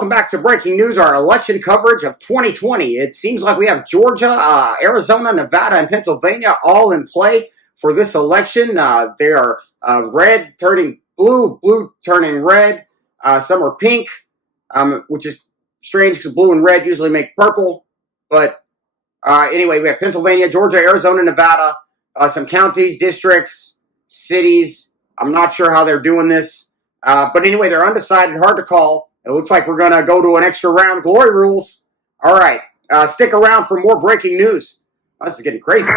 welcome back to Breaking News, our election coverage of 2020. It seems like we have Georgia, Arizona, Nevada, and Pennsylvania all in play for this election. They are red turning blue, blue turning red. Some are pink, which is strange because blue and red usually make purple. But anyway, we have Pennsylvania, Georgia, Arizona, Nevada, some counties, districts, cities. I'm not sure how they're doing this. But anyway, they're undecided, hard to call. It looks like we're going to go to an extra round. Glory rules. All right. Stick around for more breaking news. This is getting crazy.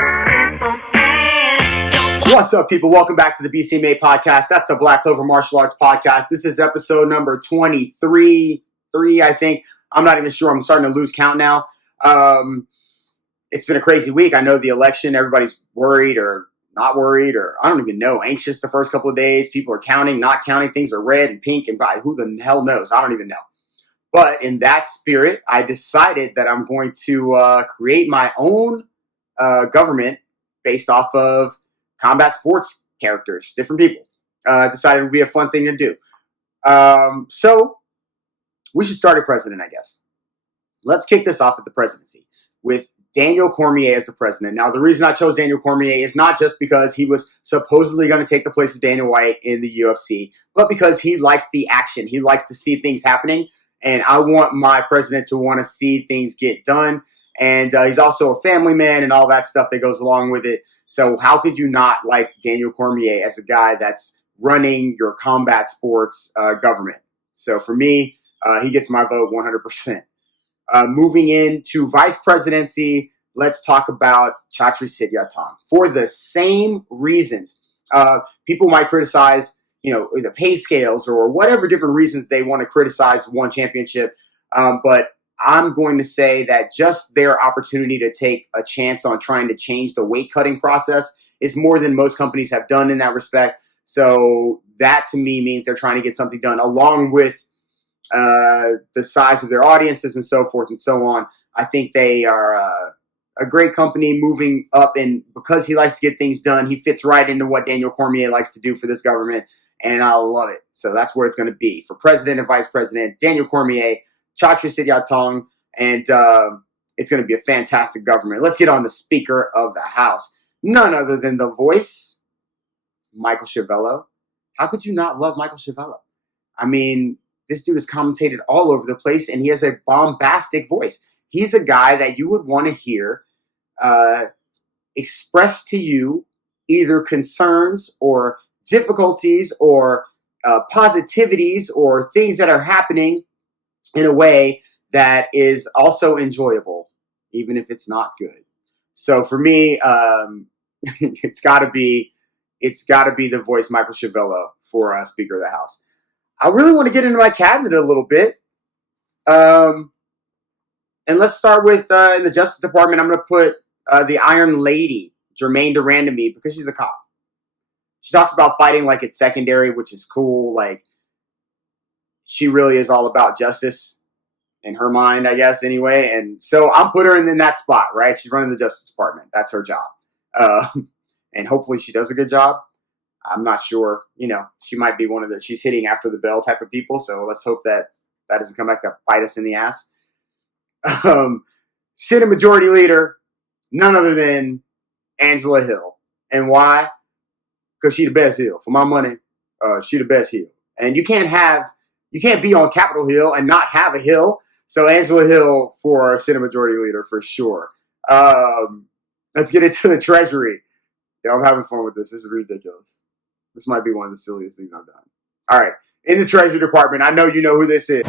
What's up, people? Welcome back to the BCMA podcast. That's the Black Clover Martial Arts podcast. This is episode number 23, I think. I'm not even sure. I'm starting to lose count now. It's been a crazy week. I know the election, everybody's worried or not worried, or I don't even know, anxious the first couple of days. People are counting, not counting. Things are red and pink and by who the hell knows? I don't even know. But in that spirit, I decided that I'm going to create my own government based off of combat sports characters, different people. Decided it would be a fun thing to do. So we should start a president, I guess. Let's kick this off at the presidency with Daniel Cormier as the president. Now, the reason I chose Daniel Cormier is not just because he was supposedly going to take the place of Daniel White in the UFC, but because he likes the action. He likes to see things happening, and I want my president to want to see things get done. And he's also a family man and all that stuff that goes along with it. So how could you not like Daniel Cormier as a guy that's running your combat sports government? So for me, he gets my vote 100%. Moving into vice presidency, let's talk about Chatri Sityodtong for the same reasons. People might criticize, the pay scales or whatever different reasons they want to criticize one championship. But I'm going to say that just their opportunity to take a chance on trying to change the weight cutting process is more than most companies have done in that respect. So that to me means they're trying to get something done along with the size of their audiences and so forth and so on. I think they are a great company moving up, and because he likes to get things done, he fits right into what Daniel Cormier likes to do for this government, and I love it. So that's where it's going to be. For president and vice president, Daniel Cormier, Chatri Sityodtong, and it's going to be a fantastic government. Let's get on the Speaker of the House. None other than the voice, Michael Schiavello. How could you not love Michael Schiavello? I mean, this dude is commentated all over the place, and he has a bombastic voice. He's a guy that you would want to hear express to you either concerns or difficulties or positivities or things that are happening in a way that is also enjoyable, even if it's not good. So for me, it's got to be the voice Michael Schiavello for Speaker of the House. I really want to get into my cabinet a little bit. And let's start with in the Justice Department. I'm going to put the Iron Lady, Jermaine Durandamy, because she's a cop. She talks about fighting like it's secondary, which is cool. Like, she really is all about justice in her mind, I guess, anyway. And so I'm put her in that spot, right? She's running the Justice Department. That's her job. And hopefully she does a good job. I'm not sure. She might be one of she's hitting after the bell type of people. So let's hope that doesn't come back to bite us in the ass. Senate Majority Leader, none other than Angela Hill. And why? Because she the best Hill. For my money, she the best Hill. And you can't be on Capitol Hill and not have a Hill. So Angela Hill for Senate Majority Leader for sure. Let's get into the Treasury. Yeah, I'm having fun with this. This is ridiculous. This might be one of the silliest things I've done. All right. In the Treasury Department, I know you know who this is.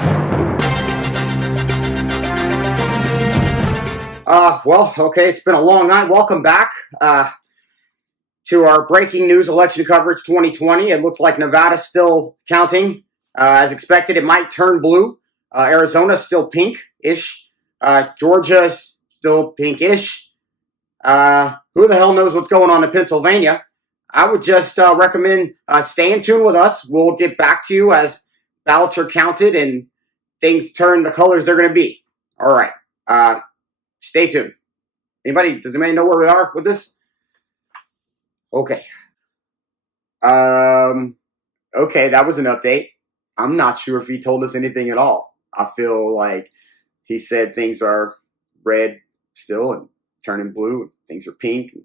Well, okay, it's been a long night. Welcome back to our breaking news election coverage 2020. It looks like Nevada's still counting. As expected, it might turn blue. Arizona's still pink-ish. Georgia's still pink-ish. Who the hell knows what's going on in Pennsylvania? I would just recommend stay in tune with us. We'll get back to you as ballots are counted and things turn the colors they're going to be. All right. Stay tuned. Does anybody know where we are with this? Okay. Okay, that was an update. I'm not sure if he told us anything at all. I feel like he said things are red still and turning blue. Things are pink and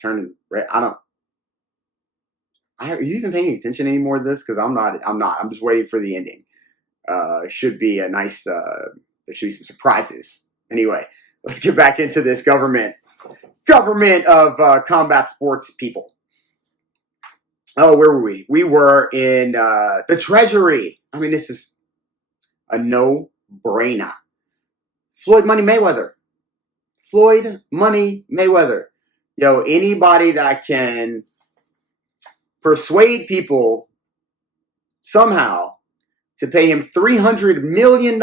turning red. Are you even paying attention anymore to this? Because I'm not. I'm just waiting for the ending. It should be a nice. There should be some surprises. Anyway, let's get back into this government of combat sports people. Oh, where were we? We were in the Treasury. I mean, this is a no-brainer. Floyd Money Mayweather. Yo, anybody that can persuade people somehow to pay him $300 million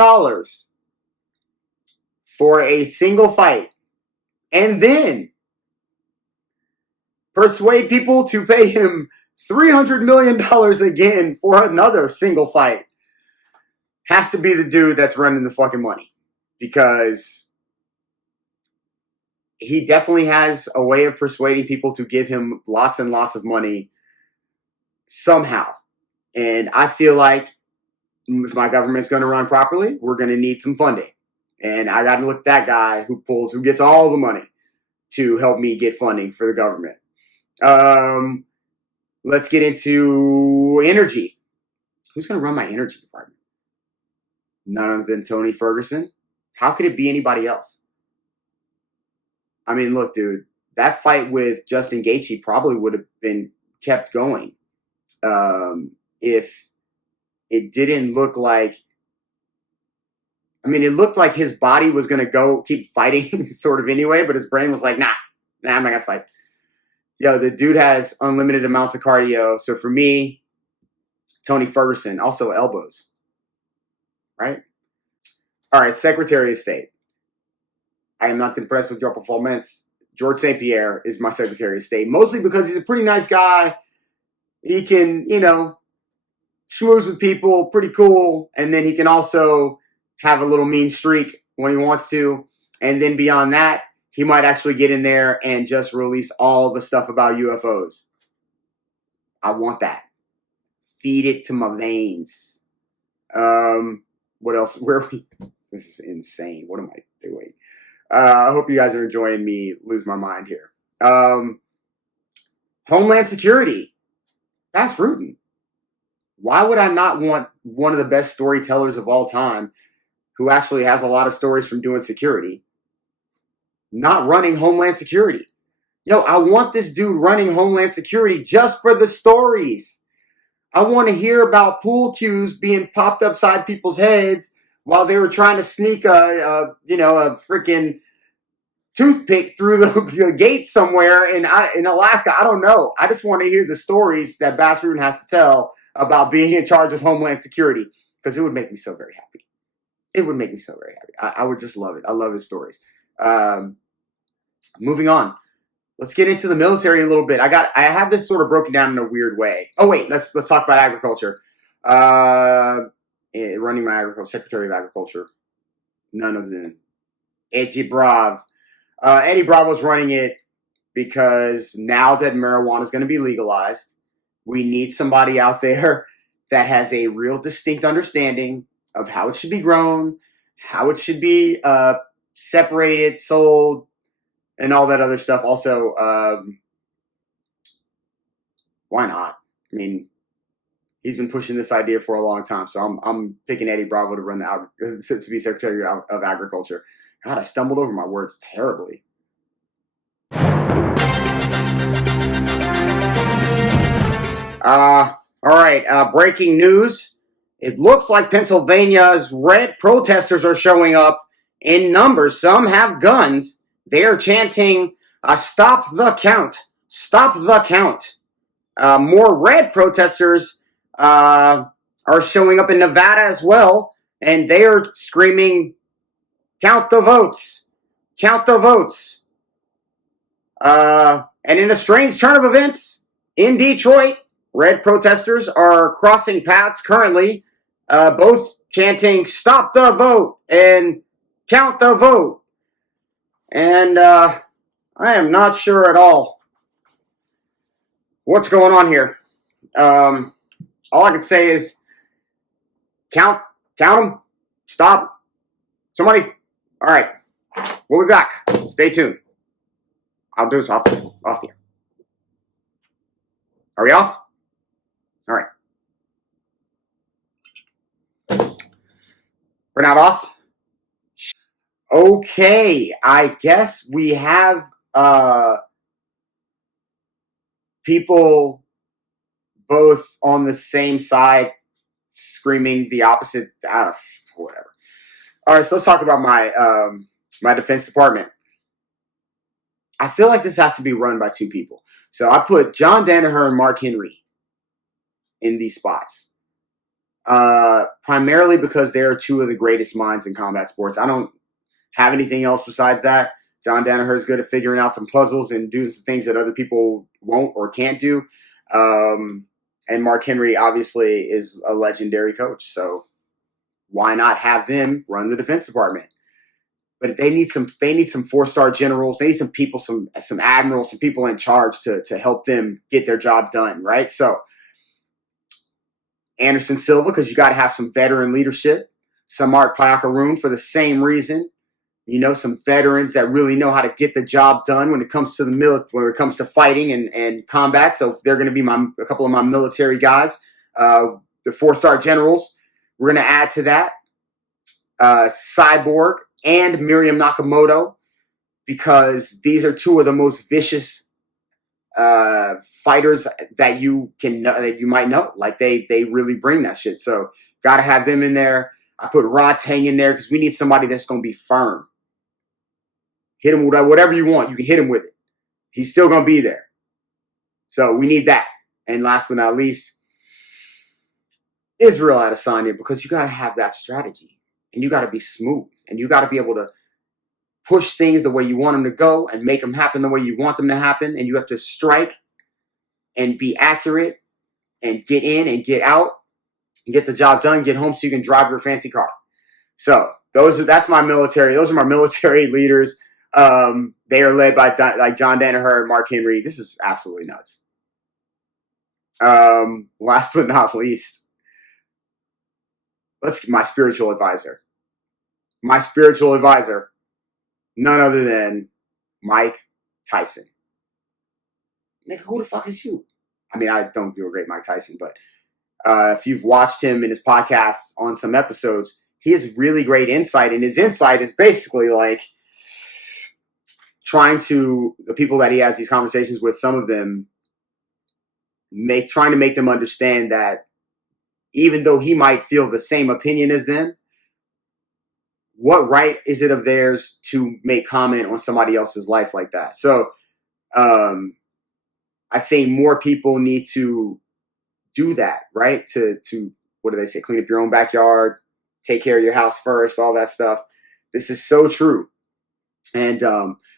for a single fight, and then persuade people to pay him $300 million again for another single fight, has to be the dude that's running the fucking money. Because he definitely has a way of persuading people to give him lots and lots of money somehow. And I feel like if my government's going to run properly, we're going to need some funding. And I got to look at that guy who gets all the money to help me get funding for the government. Let's get into energy. Who's going to run my energy department? None other than Tony Ferguson. How could it be anybody else? I mean, look, dude, that fight with Justin Gaethje probably would have been kept going if it didn't look like. I mean, it looked like his body was going to keep fighting sort of anyway, but his brain was like, nah, I'm not going to fight. Yo, the dude has unlimited amounts of cardio. So for me, Tony Ferguson, also elbows, right? All right, Secretary of State. I am not impressed with your performance. George St. Pierre is my Secretary of State, mostly because he's a pretty nice guy. He can, schmooze with people, pretty cool. And then he can also have a little mean streak when he wants to. And then beyond that, he might actually get in there and just release all the stuff about UFOs. I want that. Feed it to my veins. What else? This is insane. What am I doing? I hope you guys are enjoying me lose my mind here. Homeland Security. That's Rutan. Why would I not want one of the best storytellers of all time, who actually has a lot of stories from doing security, not running Homeland Security? Yo, I want this dude running Homeland Security just for the stories. I want to hear about pool cues being popped upside people's heads while they were trying to sneak a freaking toothpick through the gate somewhere in Alaska. I don't know. I just want to hear the stories that Bas Rutan has to tell about being in charge of Homeland Security, because it would make me so very happy. It would make me so very happy. I would just love it. I love his stories. Moving on. Let's get into the military a little bit. I have this sort of broken down in a weird way. Oh wait, let's talk about agriculture. Running my Secretary of Agriculture, none other than Eddie Brav. Eddie Brav was running it because now that marijuana is going to be legalized, we need somebody out there that has a real distinct understanding of how it should be grown, how it should be separated, sold, and all that other stuff. Also, why not? I mean, he's been pushing this idea for a long time, so I'm picking Eddie Bravo to run to be Secretary of Agriculture. God, I stumbled over my words terribly. All right, breaking news. It looks like Pennsylvania's red protesters are showing up in numbers. Some have guns. They're chanting, stop the count, stop the count. More red protesters are showing up in Nevada as well, and they are screaming, count the votes, count the votes. And in a strange turn of events, in Detroit, red protesters are crossing paths currently, both chanting, stop the vote and count the vote. And I am not sure at all what's going on here. All I can say is count them, Stop. Somebody. All right. We'll be back. Stay tuned. I'll do this off here. Are we off? All right. We're not off? Okay. I guess we have people both on the same side screaming the opposite. Whatever. All right, so let's talk about my Defense Department. I feel like this has to be run by two people. So I put John Danaher and Mark Henry in these spots. Primarily because they're two of the greatest minds in combat sports. I don't have anything else besides that. John Danaher is good at figuring out some puzzles and doing some things that other people won't or can't do. And Mark Henry obviously is a legendary coach. So why not have them run the Defense Department? But they need some 4-star generals. They need some people, some admirals, some people in charge to help them get their job done, right? So Anderson Silva, because you got to have some veteran leadership. Samart Payakaroon for the same reason. Some veterans that really know how to get the job done when it comes to when it comes to fighting and combat. So they're going to be a couple of my military guys. The 4-star generals. We're going to add to that Cyborg and Miriam Nakamoto, because these are two of the most vicious fighters that you might know. Like they really bring that shit. So got to have them in there. I put Rod Tang in there because we need somebody that's going to be firm. Hit him with whatever you want. You can hit him with it. He's still going to be there. So we need that. And last but not least, Israel Adesanya, because you got to have that strategy. And you got to be smooth. And you got to be able to push things the way you want them to go and make them happen the way you want them to happen. And you have to strike and be accurate and get in and get out and get the job done, get home so you can drive your fancy car. So that's my military. Those are my military leaders. They are led by John Danaher and Mark Henry. This is absolutely nuts. Last but not least, my spiritual advisor. My spiritual advisor, none other than Mike Tyson. Nigga, who the fuck is you? I mean, I don't do a great Mike Tyson, but if you've watched him in his podcasts on some episodes, he has really great insight, and his insight is basically like the people that he has these conversations with, some of them trying to make them understand that even though he might feel the same opinion as them, what right is it of theirs to make comment on somebody else's life like that? So I think more people need to do that, right? To what do they say? Clean up your own backyard, take care of your house first, all that stuff. This is so true. And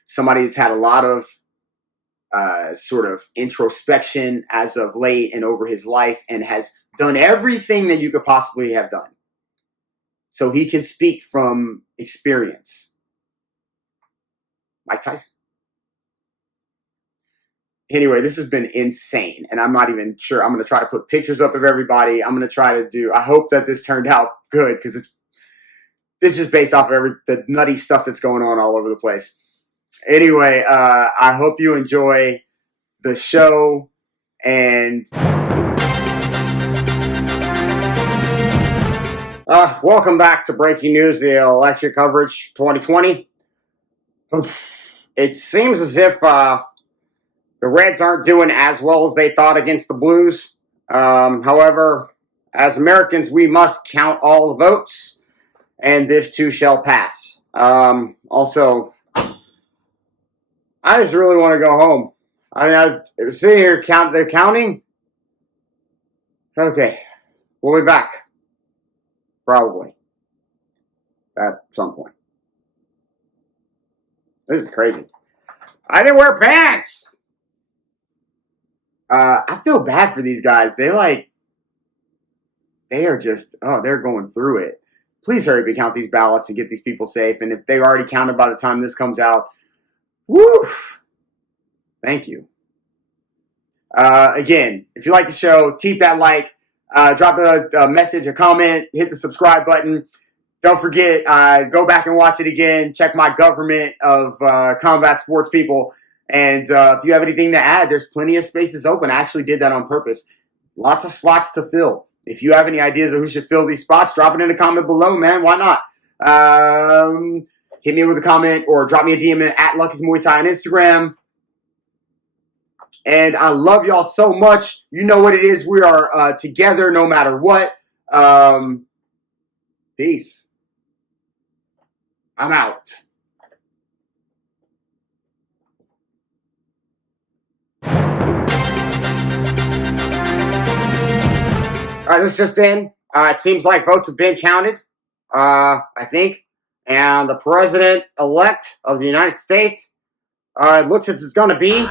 somebody that's had a lot of sort of introspection as of late and over his life and has done everything that you could possibly have done. So he can speak from experience. Mike Tyson. Anyway, this has been insane, and I'm not even sure. I'm going to try to put pictures up of everybody. I'm going to try to I hope that this turned out good, because this is based off of the nutty stuff that's going on all over the place. Anyway, I hope you enjoy the show, and welcome back to Breaking News, the election coverage 2020. It seems as if the Reds aren't doing as well as they thought against the Blues. However, as Americans, we must count all the votes, and this too shall pass. Also, I just really want to go home. I mean, I was sitting here counting. Okay, we'll be back. Probably. At some point. This is crazy. I didn't wear pants! I feel bad for these guys. They are just, they're going through it. Please hurry up and count these ballots and get these people safe. And if they already counted by the time this comes out, woo! Thank you. Again, if you like the show, keep that like, drop a message, a comment, hit the subscribe button. don't forget, go back and watch it again. Check my government of combat sports people. And if you have anything to add, there's plenty of spaces open. I actually did that on purpose. Lots of slots to fill. If you have any ideas of who should fill these spots, drop it in a comment below, man. Why not? Hit me with a comment or drop me a DM at Lucky's Muay Thai on Instagram. And I love y'all so much. You know what it is. We are together no matter what. Peace. I'm out. All right, this just in. It seems like votes have been counted, I think. And the president-elect of the United States, it looks as it's going to be